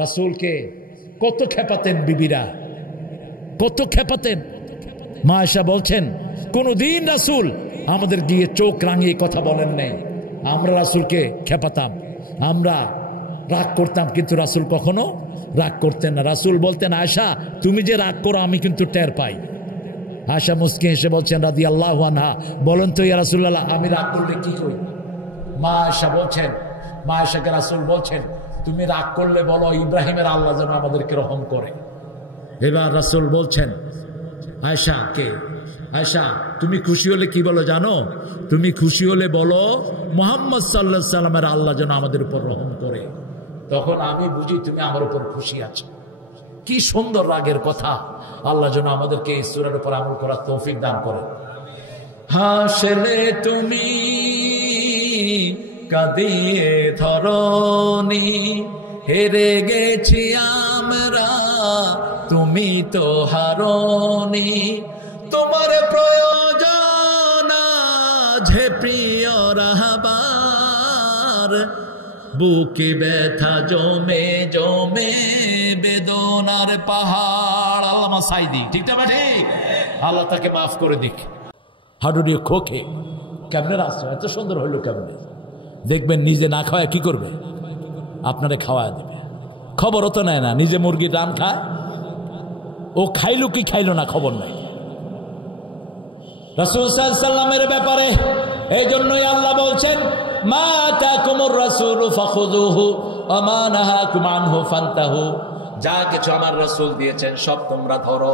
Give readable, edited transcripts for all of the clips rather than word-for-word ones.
রাসূলকে কত খেপাতেন বিবিরা, কত খেপাতেন। মা আয়েশা বলছেন কোনদিন রাসূল আমাদের দিয়ে চোখ রাঙিয়ে কথা বলেন নাই। আমরা রাসূলকে খেপাতাম, আমরা রাগ করতাম, কিন্তু রাসূল কখনো রাগ করতেন না। রাসূল বলতেন আয়েশা তুমি যে রাগ করো আমি কিন্তু টের পাই। আয়েশা মুস্কি হেসে বলছেন রাদিয়াল্লাহু আনহা, বলেন তো ইয়া রাসূলুল্লাহ আমি রাগ করলে কি করি? মা আয়েশা বলছেন, মা আয়েশাকে রাসূল বলছেন তুমি রাগ করলে বলো ইব্রাহিমের আল্লাহ যেন আমাদেরকে রহম করে। এবার রাসূল বলছেন আয়েশা কে, আয়েশা তুমি খুশি হলে কি বলো জানো? তুমি খুশি হলে বলো মুহাম্মদ সাল্লাল্লাহু আলাইহি সাল্লামের আল্লাহ যেন আমাদের উপর রহম করে। তখন আমি বুঝি তুমি আমার উপর খুশি আছো। কি সুন্দর রাগের কথা। আল্লাহ যেন আমাদেরকে এই সূরার উপর আমল করার তৌফিক দান করেন। হাসলে তুমি কাঁদিয়ে ধরনি, হেরে গেছি আমরা তুমি তো হারনি, তোমার প্রয়োজন যে প্রিয় রাহবার, বুকে ব্যথা জমে জমে বেদনার পাহাড়। আল্লামা সাইদি, ঠিক না ঠিক? আল্লাহ তাকে মাফ করে দিক। হাডুডিও খোকে কেমনে রাস্তা এত সুন্দর হইল কেমনে? দেখবেন নিজে না খাওয়ায় কি করবে? আপনারে খাওয়ায় দেবে। খবরও তো নেয় না, নিজে মুরগির রান খায়, ও খাইলো কি খাইলো না খবর নাই রাসূল সাল্লাল্লাহু আলাইহি সাল্লামের ব্যাপারে। এই জন্যই আল্লাহ বলছেন মা আতাকুমুর রাসূলু ফাখুযুহু ওয়া মা নাহাকুম আনহু ফান্তাহু, যা কিছু আমার রাসূল দিয়েছেন সব তোমরা ধরো।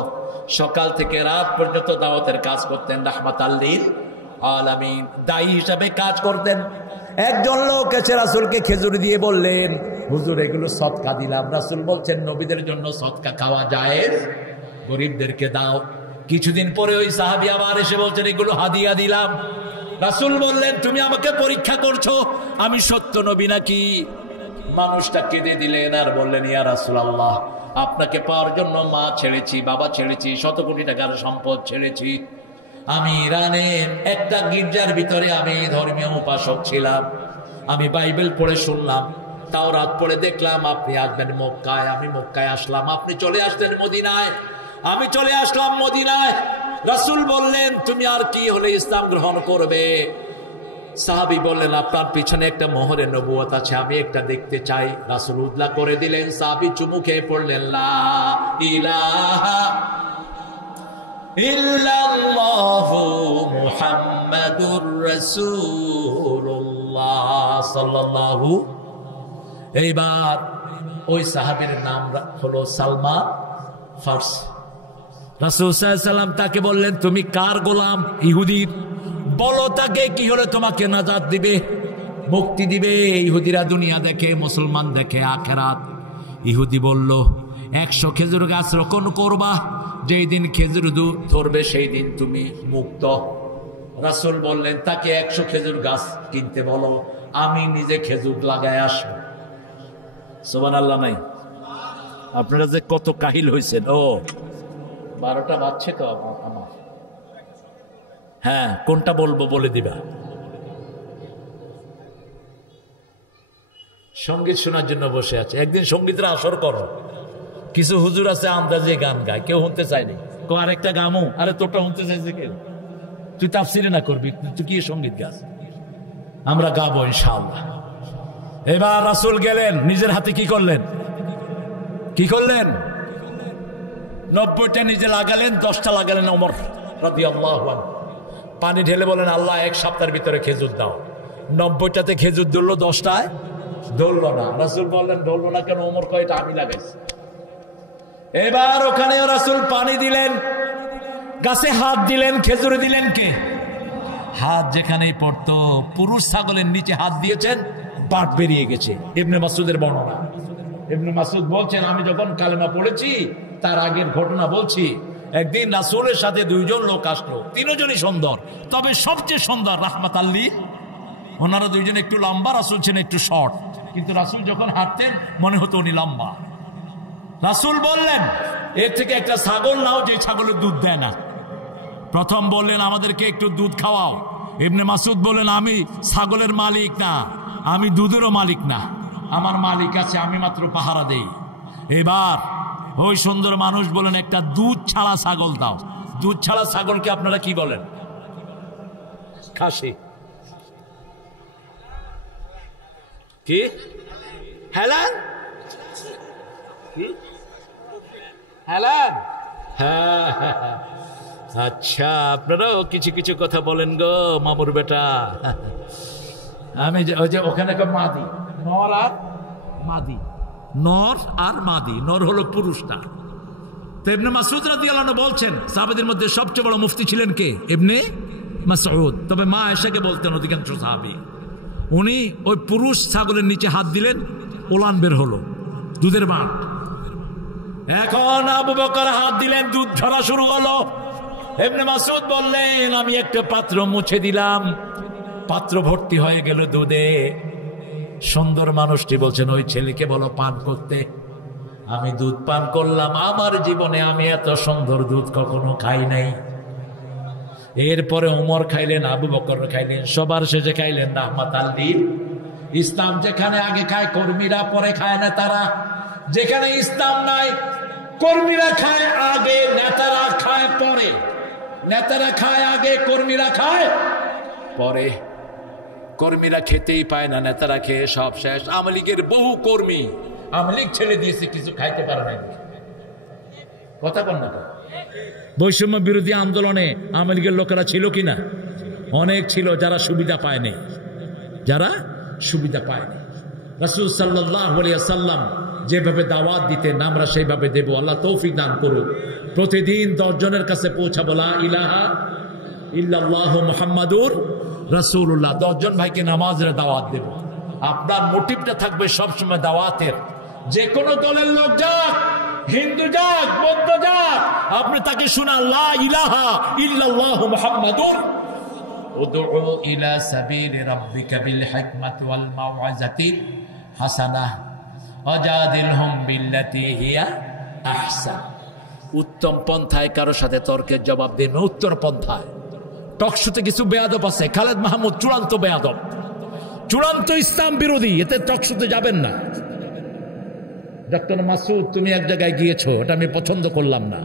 সকাল থেকে রাত পর্যন্ত দাওয়াতের কাজ করতেন, রাহমাতাল লিল আলামিন দায়ী হিসাবে কাজ করতেন। একজন লোক এসে রাসূলকে খেজুর দিয়ে বললেন হুজুর এগুলো সদকা দিলাম। রাসূল বলছেন নবীদের জন্য সদকা খাওয়া জায়েজ, গরিবদেরকে দাও। কিছুদিন পরে ওই সাহাবী আবার এসে বলছেন এগুলো হাদিয়া দিলাম। রাসূল বললেন তুমি আমাকে পরীক্ষা করছো আমি সত্য নবী নাকি? মানুষটা কেঁদে দিলেন আর বললেন ইয়া রাসূলুল্লাহ আপনাকে পাওয়ার জন্য মা ছেড়েছি, বাবা ছেড়েছি, শত কোটি টাকার সম্পদ ছেড়েছি। আমি ইরানের একটা গির্জার ভিতরে আমি ধর্মীয় উপাসক ছিলাম। আমি বাইবেল পড়ে শুনলাম, তাওরাত পড়ে দেখলাম আপনি আসবেন মক্কায়, আমি মক্কায় আসলাম, আপনি চলে আসলেন মদিনায়, আমি চলে আসলাম মদিনায়। রাসূল বললেন তুমি আর কি হলে ইসলাম গ্রহণ করবে? সাহাবী বললেন আপনার পিছনে একটা মোহরে নবুয়ত আছে, আমি একটা দেখতে চাই। রাসূল উদলা করে দিলেন, সাহাবী চুমু খেয়ে পড়লেন লা ইলাহা ইল্লাল্লাহু মুহাম্মাদুর রাসূলুল্লাহ সাল্লাল্লাহু। এইবার ওই সাহাবীর নাম হলো সালমান ফারসি। রাসূল সাল্লাল্লাহু আলাইহি সাল্লাম তাকে বললেন তুমি কার গোলাম? ইহুদির। বলো তাকে কি হলে তোমাকে নাজাত দিবে, মুক্তি দিবে। ইহুদিরা দুনিয়া দেখে, মুসলমান দেখে আখিরাত। ইহুদি বলল 100 খেজুর গাছ রোপণ করবা, যেই দিন খেজুর ধরবে সেই দিন তুমি মুক্ত। রাসূল বললেন তাকে 100 খেজুর গাছ কিনতে বলো, আমি নিজে খেজুর লাগায় আসবো। সুবহানাল্লাহ নাই? আপনারা যে কত কাহিল হয়েছেন। ও 12টা বাজছে তো আমার। হ্যাঁ কোনটা বলবো বলে দিবা। সঙ্গীত শোনার জন্য বসে আছে। একদিন সঙ্গীতরা আসর করো। কিছু হুজুর আছে আন্দাজে গান গায়, কেউ শুনতে চায়নি। আরেকটা গামু, আরে তোরটা শুনতে চাইছে কেউ? তুই তাফসিরে না করবি, তুই কি সঙ্গীত গাছ? আমরা গাবো ইনশাআল্লাহ। এবার রাসূল গেলেন, নিজের হাতে কি করলেন? কি করলেন? 90টা নিজে লাগালেন, 10টা লাগালেন ওমর রাদিয়াল্লাহু আনহু। পানি ঢেলে বলেন আল্লাহ 1 সপ্তাহের ভিতরে খেজুর দাও। 90টাতে খেজুর ধরলো, 10টায় ধরলো না। রাসূল বললেন ধরলো না কেন? ওমর কয় এটা আমি লাগাইছি। এবার ওখানে রাসূল পানি দিলেন, গাছে হাত দিলেন, খেজুরে দিলেন কে? হাত যেখানেই পড়তো, পুরুষ ছাগলের নিচে হাত দিয়েছেন, বাট বেরিয়ে গেছে। ইবনে মাসউদের বর্ণনা। ইবনে মাসউদ বলছেন আমি যখন কালেমা পড়েছি তার আগের ঘটনা বলছি। একদিন রাসূলের সাথে 2 জন লোক আসলো, 3 জনই সুন্দর, তবে সবচেয়ে সুন্দর রাহমাতাল লিল। ওনারা 2 জন একটু লম্বা, রাসূল ছিলেন একটু শর্ট, কিন্তু রাসূল যখন হাঁটতেন মনে হতো উনি লম্বা। রাসূল বললেন এর থেকে একটা ছাগল নাও যে ছাগলের দুধ দেয় না। প্রথম বললেন আমাদেরকে একটু দুধ খাওয়াও। ইবনে মাসউদ বললেন আমি ছাগলের মালিক না, আমি দুধেরও মালিক না, আমার মালিক আছে, আমি মাত্র পাহারা দেই। এবার ওই সুন্দর মানুষ বলেন একটা দুধ ছাড়া ছাগল দাও। দুধ ছাড়া ছাগলকে আপনারা কি বলেন? খাসি। কি হেলান? হেলান? হ্যাঁ, আচ্ছা, আপনারাও কিছু কিছু কথা বলেন গো মামুর বেটা। আমি ওই যে ওখানে মাদি, নর আর মাদি, নর আর মাদি। নর হলো পুরুষটা। তো ইবনে মাসউদ রাদিয়াল্লাহু আনহু বলছেন সাহাবাদের মধ্যে সবচেয়ে বড় মুফতি ছিলেন কে? ইবনে মাসউদ। তবে মা আয়েশাকে বলতেন অধিকাংশ সাহাবী। উনি ওই পুরুষ ছাগলের নিচে হাত দিলেন, ওলান বের হলো, দুধের বাঁট। এখন আবু বকর হাত দিলেন, দুধ ঝরা শুরু হলো। ইবনে মাসউদ বললেন আমি একটা পাত্র মুছে দিলাম, পাত্র ভর্তি হয়ে গেল দুধে। সুন্দর মানুষটি বলছেন ওই ছেলেকে বলো পান করতে। আমি দুধ পান করলাম, আমার জীবনে আমি এত সুন্দর দুধ কখনো খাই নাই। এরপরে ওমর খাইলেন, আবু বকর খাইলেন, সবার শেষে খাইলেন রাহমাতাল লিল। ইসলাম যেখানে আগে খায় কর্মীরা, পরে খায় নেতারা। যেখানে ইসলাম নাই কর্মীরা খায় আগে, নেতারা খায় পরে। নেতারা খায় আগে, কর্মীরা খায় পরে। কর্মীরা খেতেই পায় না, নেতারা খেয়ে সব শেষ। আওয়ামী লীগের বহু কর্মী আওয়ামী লীগ ছেড়ে দিয়েছে, কিছু খাইতে পারে নাই। কথা বল না? বৈষম্য বিরোধী আন্দোলনে আওয়ামী লীগের লোকেরা ছিল কিনা? অনেক ছিল, যারা সুবিধা পায়নি, যারা সুবিধা পায়নি। রাসূল সাল্লাল্লাহু আলাইহি ওয়াসাল্লাম যেভাবে দাওয়াত দিতেন আমরা সেইভাবে দেব। আল্লাহ তৌফিক দান করুন। প্রতিদিন 10 জনের কাছে পৌঁছাবো লা ইলাহা ইল্লাল্লাহু মুহাম্মাদুর রাসূলুল্লাহ। 10 জন ভাইকে নামাজের দাওয়াত দেব। আপনার মোটিভটা থাকবে সবসময় দাওয়াতের। যে কোনো দলের লোক যাক, হিন্দু যাক, বৌদ্ধ যাক, আপনি তাকে শোনা লা ইলাহা ইল্লাল্লাহু মুহাম্মাদুর। উদউ ইলা সাবিলি রাব্বিকা বিল হিকমাতি ওয়াল মাউইযাতি হাসানাহ ওয়াজাদিলহুম বিল্লাতী হিয়া আহসান। উত্তম পন্থায় কারো সাথে তর্কের জবাব দিন, উত্তর পন্থায়। টকশোতে কিছু বেয়াদব আছে, খালেদ মাহমুদ চূড়ান্ত বেয়াদব, চূড়ান্ত ইসলাম বিরোধী, এতে টকশোতে যাবেন না। ডক্টর মাসুদ তুমি এক জায়গায় গিয়েছো, এটা আমি পছন্দ করলাম না,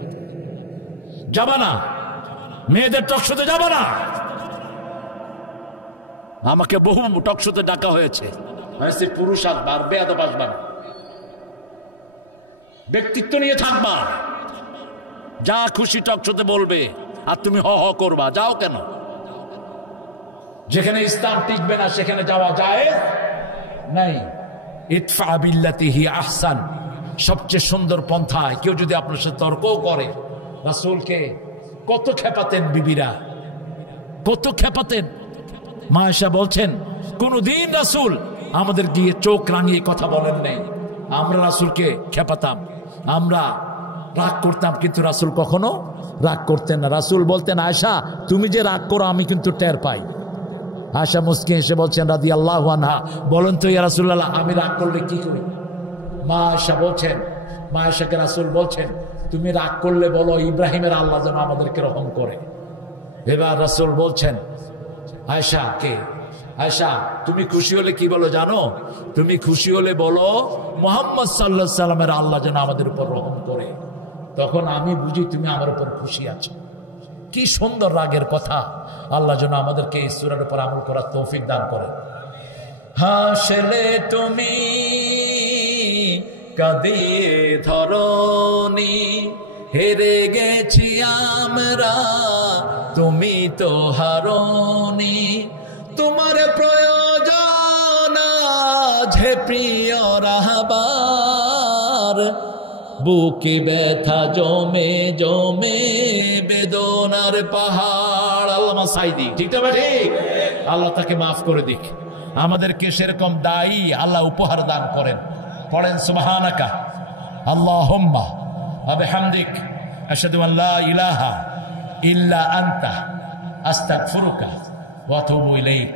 যাবা না। মেয়েদের টকশোতে যাবা না। আমাকে বহু টকশোতে ডাকা হয়েছে, পুরুষ আসবার, বেয়াদব আসবা না। ব্যক্তিত্ব নিয়ে থাকবা, যা খুশি টকশোতে বলবে, আর তুমি হ হ করবা। যাও কেন? যেখানে ইসলাম টিকবে না সেখানে যাওয়া যায় নাই। ইদফা বিল্লাতি হিয়া আহসান, সবচেয়ে সুন্দর পন্থায়। কেউ যদি আপনার সাথে তর্কও করে, রাসূলকে কত খেপাতেন বিবিরা, কত খেপাতেন। মা আয়েশা বলছেন কোনদিন রাসূল আমাদের গিয়ে চোখ রাঙিয়ে কথা বলেন নাই। আমরা রাসূলকে খেপাতাম, আমরা রাগ করতাম, কিন্তু রাসূল কখনো রাগ করতেন না। রাসূল বলতেন আয়েশা তুমি যে রাগ করো আমি কিন্তু টের পাই। আয়েশা মুস্কি হেসে বলছেন রাদিয়াল্লাহু আনহা, বলেন তো ইয়া রাসূলুল্লাহ আমি রাগ করলে কি করি? মা আয়েশা বলছেন, মা আয়েশাকে রাসূল বলছেন তুমি রাগ করলে বলো ইব্রাহিমের আল্লাহ যেন আমাদেরকে রহম করে। এবার রাসূল বলছেন আয়েশা কে? আয়েশা তুমি খুশি হলে কি বলো জানো? তুমি খুশি হলে বলো মুহাম্মদ সাল্লাল্লাহু আলাইহি সাল্লামের আল্লাহ যেন আমাদের উপর রহম করে। তখন আমি বুঝি তুমি আমার উপর খুশি আছো। কি সুন্দর রাগের কথা। আল্লাহ যেন আমাদেরকে এই সূরার উপর আমল করার তৌফিক দান করেন। হাসলে তুমি কাঁদিয়ে ধরনি, হেরে গেছি আমরা তুমি তো হারনি। তোমার প্রয়োজন আজে প্রিয় রাহবার, বুকে ব্যথা জমে জমে বেদনার পাহাড়। আল্লামা সাইদি, ঠিক না ঠিক? আল্লাহ তাকে মাফ করে দিক। আমাদেরকে সেরকম দায়ী আল্লাহ উপহার দান করেন। পড়েন সুবহানাকা আল্লাহুম্মা ওয়া বিহামদিক আশহাদু আন লা ইলাহা ইল্লা আনতা আস্তাগফিরুকা ওয়া আতুবু ইলাইক।